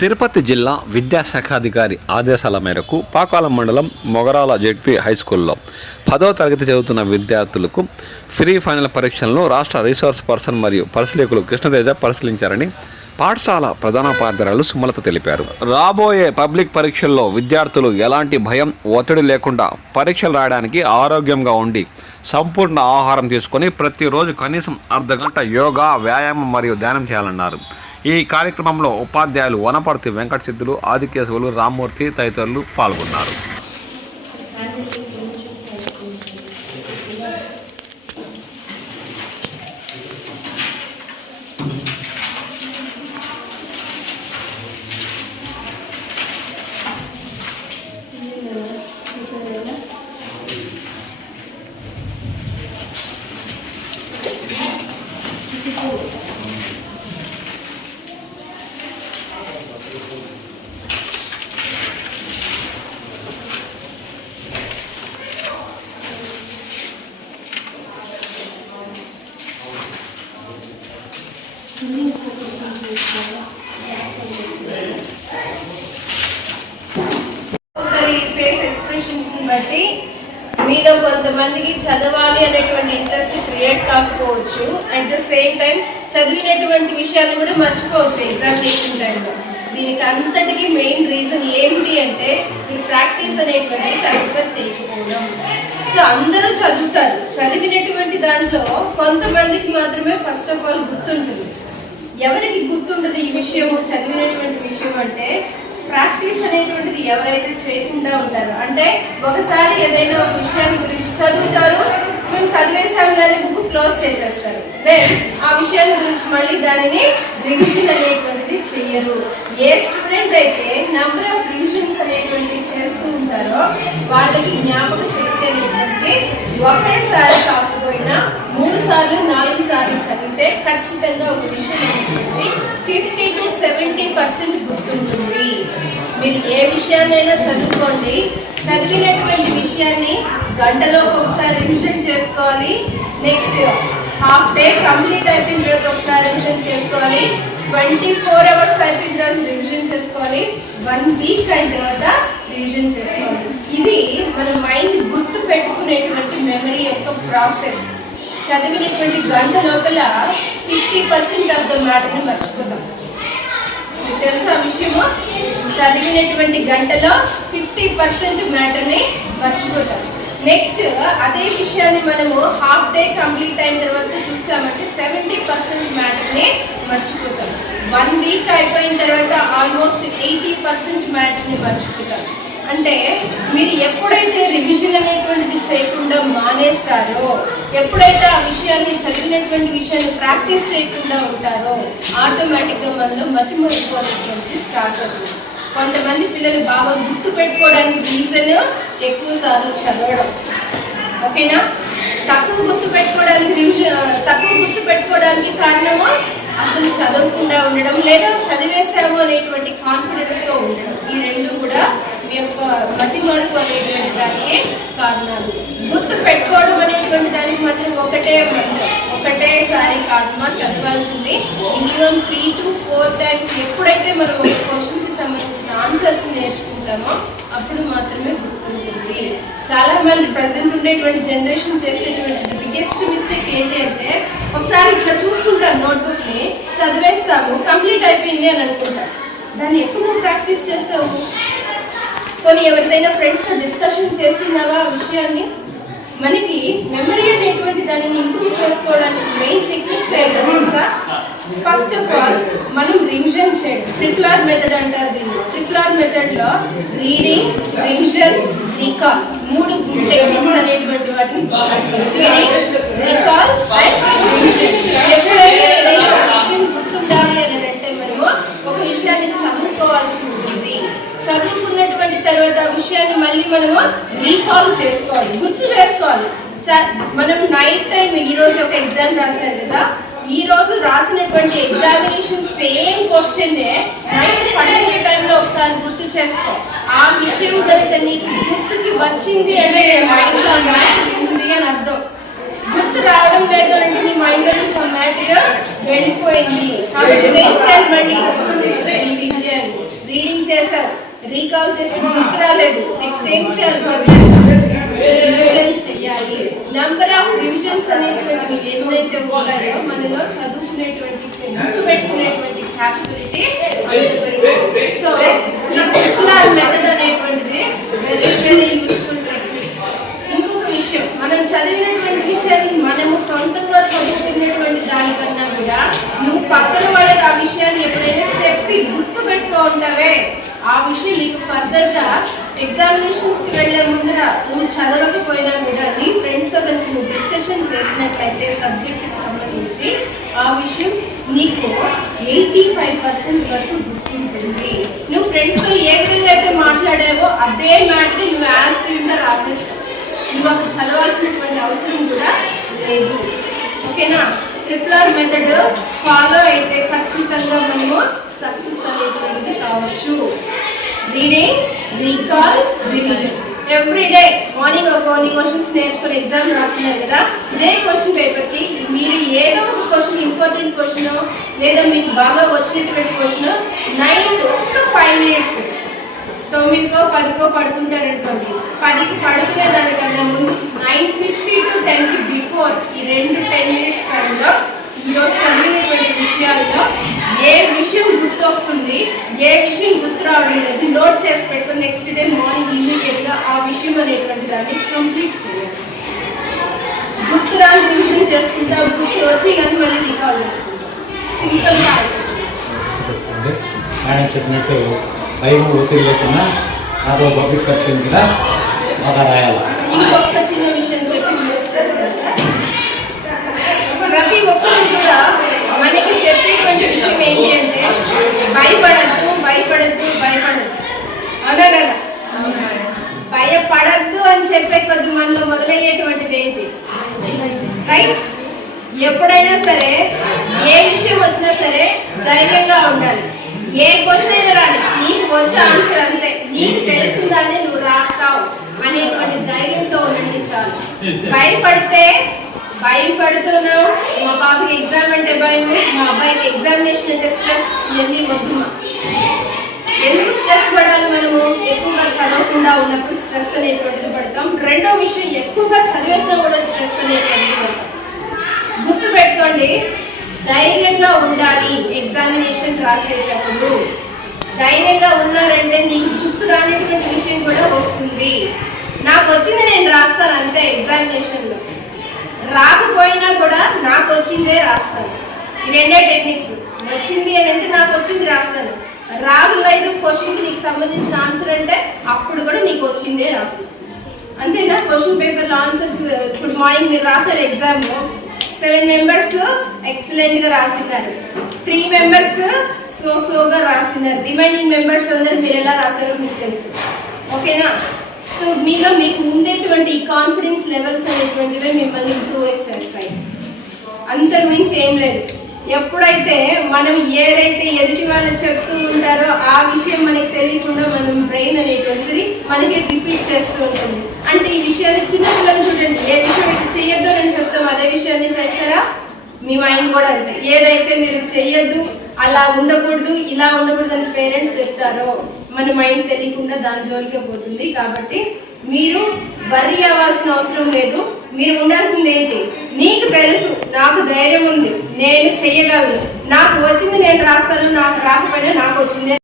తిరుపతి జిల్లా విద్యాశాఖాధికారి ఆదేశాల మేరకు పాకాలం మండలం మొగరాల జెడ్పీ హైస్కూల్లో 10వ తరగతి చదువుతున్న విద్యార్థులకు ఫ్రీ ఫైనల్ పరీక్షలను రాష్ట్ర రీసోర్స్ పర్సన్ మరియు పరిశీలకులు కృష్ణతేజ పరిశీలించారని పాఠశాల ప్రధానోపాధ్యాయులు సుమలత తెలిపారు. రాబోయే పబ్లిక్ పరీక్షల్లో విద్యార్థులు ఎలాంటి భయం, ఒత్తిడి లేకుండా పరీక్షలు రాయడానికి ఆరోగ్యంగా ఉండి సంపూర్ణ ఆహారం తీసుకొని ప్రతిరోజు కనీసం అర్ధగంట యోగా, వ్యాయామం మరియు ధ్యానం చేయాలన్నారు. ఈ కార్యక్రమంలో ఉపాధ్యాయులు వనపర్తి వెంకట సిద్ధులు, ఆదికేశవులు, రామ్మూర్తి తదితరులు పాల్గొన్నారు. ఫేస్ ఎక్స్ప్రెషన్స్ ని బట్టి మీలో కొంతమందికి చదవాలి అనేటువంటి ఇంట్రెస్ట్ క్రియేట్ కాకపోవచ్చు. అట్ ద సేమ్ టైం చదివినటువంటి విషయాలు కూడా మర్చిపోవచ్చు ఎగ్జామినేషన్ టైంలో. దీనికి అంతటికి మెయిన్ రీజన్ ఏమిటి అంటే మీరు ప్రాక్టీస్ అనేటువంటిది కరెక్ట్గా చేయకపోవడం. సో అందరూ చదువుతారు, చదివినటువంటి దాంట్లో కొంతమందికి మాత్రమే ఫస్ట్ ఆఫ్ ఆల్ గుర్తుంటుంది. ఎవరికి గుర్తుంటుంది ఈ విషయము, చదివినటువంటి విషయం అంటే ప్రాక్టీస్ అనేటువంటిది ఎవరైతే చేయకుండా ఉంటారో, అంటే ఒకసారి ఏదైనా ఒక విషయాన్ని గురించి చదువుతారు, మేము చదివేసాము కానీ బుక్ క్లోజ్ చేసేస్తారు, దెన్ ఆ విషయాన్ని గురించి మళ్ళీ దానిని రివిజన్ అనేటువంటిది చెయ్యరు. ఏ స్టూడెంట్ అయితే నెంబర్ ఆఫ్ రివిజన్స్ అనేటువంటివి చేస్తూ ఉంటారో వాళ్ళకి జ్ఞాపక శక్తి అనేటువంటిది ఒకేసారి కాకపోయినా 3 సార్లు 4 సార్లు చదివితే ఖచ్చితంగా ఒక విషయం అనేటువంటిది 50 to 70% గుర్తుంటుంది. మీరు ఏ విషయాన్నైనా చదువుకోండి, చదివినటువంటి విషయాన్ని గంటలో ఒకసారి రివిజన్ చేసుకోవాలి. నెక్స్ట్ హాఫ్ డే కంప్లీట్ అయిపోయిన తర్వాత ఒకసారి రివిజన్ చేసుకోవాలి. 24 hours అయిపోయిన తర్వాత రివిజన్ చేసుకోవాలి. 1 వీక్ అయిన తర్వాత రివిజన్ చేసుకోవాలి. ఇది మన మైండ్ గుర్తు పెట్టుకునేటువంటి మెమరీ యొక్క ప్రాసెస్. చదివినటువంటి గంట లోపల 50% ఆఫ్ ద మ్యాటర్ని మర్చిపోతాం. మీకు తెలుసా ఆ విషయము? చదివినటువంటి గంటలో 50% మ్యాటర్ని మర్చిపోతాం. నెక్స్ట్ అదే విషయాన్ని మనము హాఫ్ డే కంప్లీట్ అయిన తర్వాత చూసామంటే 70% మ్యాటర్ని మర్చిపోతాం. 1 వీక్ అయిపోయిన తర్వాత ఆల్మోస్ట్ 80% మ్యాటర్ని మర్చిపోతాం. అంటే మీరు ఎప్పుడైతే రివిజన్ అనేటువంటిది చేయకుండా మానేస్తారో, ఎప్పుడైతే ఆ విషయాన్ని చదివినటువంటి విషయాన్ని ప్రాక్టీస్ చేయకుండా ఉంటారో ఆటోమేటిక్గా మనలో మతిమరుపు అనేటువంటిది స్టార్ట్ అవుతుంది. కొంతమంది పిల్లలు బాగా గుర్తు పెట్టుకోవడానికి రీజన్ ఎక్కువ సార్లు చదవడం, ఓకేనా? తక్కువ గుర్తు పెట్టుకోవడానికి కారణము అసలు చదవకుండా ఉండడం, లేదా చదివేసాము అనేటువంటి కాన్ఫిడెన్స్తో ఉండడం. ఈ రెండు కూడా మీ యొక్క మతి మార్పు అనేటువంటి దానికి కారణాలు. గుర్తు పెట్టుకోవడం అనేటువంటి దానికి మాత్రం ఒకటేసారి కాదు చదవాల్సింది. మినిమం 3 to 4 times ఎప్పుడైతే మనం ఒక క్వశ్చన్కి సంబంధించిన ఆన్సర్స్ నేర్చుకుంటామో అప్పుడు మాత్రమే గుర్తుంటుంది. చాలా మంది ప్రజెంట్ ఉండేటువంటి జనరేషన్ చేసేటువంటి బిగ్గెస్ట్ మిస్టేక్ ఏంటి అంటే ఒకసారి ఇట్లా చూసుకుంటాం, నోట్బుక్ని చదివేస్తాము, కంప్లీట్ అయిపోయింది అని అనుకుంటాం. దాన్ని ఎప్పుడు నువ్వు ప్రాక్టీస్ చేస్తావు? కొన్ని ఎవరిదైనా ఫ్రెండ్స్తో డిస్కషన్ చేస్తున్నావా ఆ విషయాన్ని? మనకి మెమరీ అనేటువంటి దానిని ఇంప్రూవ్ చేసుకోవడానికి మెయిన్ టెక్నిక్స్ ఏంటో తెలుసా? ఫస్ట్ ఆఫ్ ఆల్ మనం రివిజన్ చేయడం. ట్రిపుల్ మెథడ్ అంటారు దీన్ని. ట్రిపుల్ మెథడ్లో రీడింగ్, రివిజన్, రీకాల్ 3 టెక్నిక్స్ అనేటువంటి వాటిని రీడింగ్, రీకాల్ అండ్ రివిజన్. ఎప్పుడైతే విషయం గుర్తుండాలి అని అంటే మనము ఒక విషయాన్ని చదువుకోవాల్సి ఉంటుంది. చదువుకున్నటువంటి తర్వాత విషయాన్ని మళ్ళీ మనము రీకాల్ చేసుకోవాలి, గుర్తు చేసుకోవాలి. మనం నైట్ టైం ఈరోజు ఒక ఎగ్జామ్ రాశారు కదా, ఈ రోజు రాసినటువంటి ఎగ్జామినేషన్ సేమ్ క్వశ్చన్ నైట్ పడుకునే టైంలో ఒకసారి గుర్తు చేసుకో. ఆ విషయం కనుక నీకు గుర్తుకి వచ్చింది అంటే మైండ్ లో మ్యాటర్ ఉంది అని అర్థం. గుర్తు రావడం లేదు అంటే నీ మైండ్ నుంచి ఆ మ్యాటర్ వెళ్ళిపోయింది. కాబట్టి ఏం చేయాలి? మళ్ళీ ఈ విషయాన్ని రిజాల్వ్ చేసి గుర్తు రాలేదు, నెక్స్ట్ ఏం చేయాలి? రివిజన్ చేయాలి. నంబర్ ఆఫ్ రివిజన్స్ అనేటువంటివి ఎన్నైతే ఉంటాయో మనలో చదువుకునేటువంటి గుర్తు పెట్టుకునేటువంటి క్యాపబిలిటీ సో మెథడ్ అనేటువంటిది వెరీ వెరీ యూస్ఫుల్ టెక్నిక్. ఇంకొక విషయం, మనం చదివినటువంటి విషయాన్ని మనము సొంతంగా చదువుకున్నటువంటి దానికన్నా కూడా నువ్వు పక్కన వాళ్ళకి ఆ విషయాన్ని ఎప్పుడైనా చెప్పి గుర్తు పెట్టుకో ఉంటావే, ఆ విషయం నీకు ఫర్దర్ గా ఎగ్జామినేషన్స్ కి వెళ్లే ముందర నువ్వు చదవకపోయినా కూడా నీ ఫ్రెండ్స్ తో కనుక నువ్వు డిస్కషన్ చేసినట్లయితే సబ్జెక్ట్ కి సంబంధించి ఆ విషయం నీకు 85% వరకు గుర్తుంటుంది. నువ్వు ఫ్రెండ్స్ తో ఏ విధంగా అయితే మాట్లాడావో అదే మ్యాటర్ నువ్వు యాజ్ గా రాసేస్తావు. నువ్వు అక్కడ చదవాల్సినటువంటి అవసరం కూడా లేదు. ఓకేనా? ట్రిపుల్ మెథడ్ ఫాలో అయితే ఖచ్చితంగా మనము సక్సెస్ అనేటువంటిది కావచ్చు. Reading, recall, revision every day morning కొన్ని క్వశ్చన్స్ నేర్చుకుని ఎగ్జామ్ రాస్తున్నారు కదా, ఇదే క్వశ్చన్ పేపర్ కి మీరు ఏదో ఒక క్వశ్చన్, ఇంపార్టెంట్ క్వశ్చన్ లేదా మీకు బాగా వచ్చినటువంటి క్వశ్చన్ నైట్ ఒక్క 5 minutes 9కో 10కో పడుకుంటారనుకోండి, 10కి పడుకునే దానికన్నా ముందు 9:50 to 10కి బిఫోర్ ఈ 2-10 minutes టైంలో ఈరోజు చదివినటువంటి విషయాల్లో ఏ విషయం గుర్తొస్తుంది, ఏ విషయం గుర్తు రావడం లేదు నోట్ చేసి పెట్టుకుని నెక్స్ట్ డే మార్నింగ్ ఇమీడియట్ గా ఆ విషయం అనేటువంటి దాన్ని కంప్లీట్ చేయాలి. గుర్తు రాని రివిజన్ చేసుకుంటా, గుర్తు వచ్చి కానీ మళ్ళీ రికాల్ చేసుకుంటాం. సింపుల్ గా ఆయన చెప్పినట్టు భయం ఒత్తిడి లేకుండా నాలో పబ్లిక్ వచ్చింది కూడా బాగా రాయాలి. ఇంకొక చిన్న విషయం చెప్పి యూస్ చేస్తాను సార్. ప్రతి ఒక్కరు కూడా మనకి చెప్పేటువంటి విషయం ఏంటి అంటే భయపడద్దు, భయపడద్దు, భయపడద్దు. అవునా కదా? భయపడద్దు అని చెప్పే కొద్ది మనలో మొదలయ్యేటువంటిది ఏంటి? రైట్? ఎప్పుడైనా సరే ఏ విషయం వచ్చినా సరే ధైర్యంగా ఉండాలి. ఏ క్వశ్చన్ అయినా రాని నీకు వచ్చే ఆన్సర్ అంతే, నీకు తెలిసిందాన్ని నువ్వు రాస్తావు అనేటువంటి ధైర్యంతో ఉండండి చాలు. భయపడితే భయపడుతున్నావు, మా పాపకి ఎగ్జామ్ అంటే భయం, మా అబ్బాయికి ఎగ్జామినేషన్ అంటే స్ట్రెస్, ఇవన్నీ వద్దు. ఎందుకు స్ట్రెస్ పడాలి? మనము ఎక్కువగా చదవకుండా ఉన్నప్పుడు స్ట్రెస్ అనేటువంటిది పడతాం. రెండో విషయం, ఎక్కువగా చదివేసినా కూడా స్ట్రెస్ అనేటువంటిది పడతాం. గుర్తు పెట్టుకోండి, ధైర్యంగా ఉండాలి. ఎగ్జామినేషన్ రాసేటప్పుడు ధైర్యంగా ఉన్నారంటే నీకు గుర్తు రానటువంటి విషయం కూడా వస్తుంది. నాకు వచ్చింది నేను రాస్తాను అంతే. ఎగ్జామినేషన్ లో రాకపోయినా కూడా నాకు వచ్చిందే రాస్తాను. ఈ రెండే టెక్నిక్స్. వచ్చింది అని అంటే నాకు వచ్చింది రాస్తాను, రాలేదు క్వశ్చన్ కి నీకు సంబంధించిన ఆన్సర్ అంటే అప్పుడు కూడా నీకు వచ్చిందే రాస్తాను. అంతేనా? క్వశ్చన్ పేపర్ లో ఆన్సర్స్ ఇప్పుడు మార్నింగ్ మీరు రాసారు ఎగ్జామ్ లో 7 members ఎక్సలెంట్ గా రాసినారు, 3 members సోగా రాసినారు, రిమైనింగ్ మెంబర్స్ అందరూ మీరు ఎలా రాసారో మీకు తెలుసు. ఓకేనా? సో మీలో మీకు ఉండేటువంటి కాన్ఫిడెన్స్ లెవెల్స్ అనేటువంటివే మిమ్మల్ని ఇంప్రూవ్ చేస్తాయి. అంతకు మించి ఏం లేదు. ఎప్పుడైతే మనం ఏదైతే ఎదుటి వాళ్ళు చెప్తూ ఉంటారో ఆ విషయం మనకి తెలియకుండా మనం బ్రెయిన్ అనేటువంటిది మనకి రిపీట్ చేస్తూ ఉంటుంది. అంటే ఈ విషయాన్ని చిన్నపిల్లలు చూడండి, ఏ విషయం అయితే చెయ్యొద్దు అని చెప్తాం అదే విషయాన్ని చేస్తారా? మీ మైండ్ కూడా అంతే. ఏదైతే మీరు చెయ్యొద్దు, అలా ఉండకూడదు, ఇలా ఉండకూడదు అని పేరెంట్స్ చెప్తారో మన మైండ్ తెలియకుండా దాని జోలికే పోతుంది. కాబట్టి మీరు వర్రీ అవ్వాల్సిన అవసరం లేదు. మీరు ఉండాల్సింది ఏంటి? నీకు తెలుసు నాకు ధైర్యం ఉంది, నేను చెయ్యగలను, నాకు వచ్చింది నేను రాస్తాను, నాకు రాకపోయినా నాకు వచ్చింది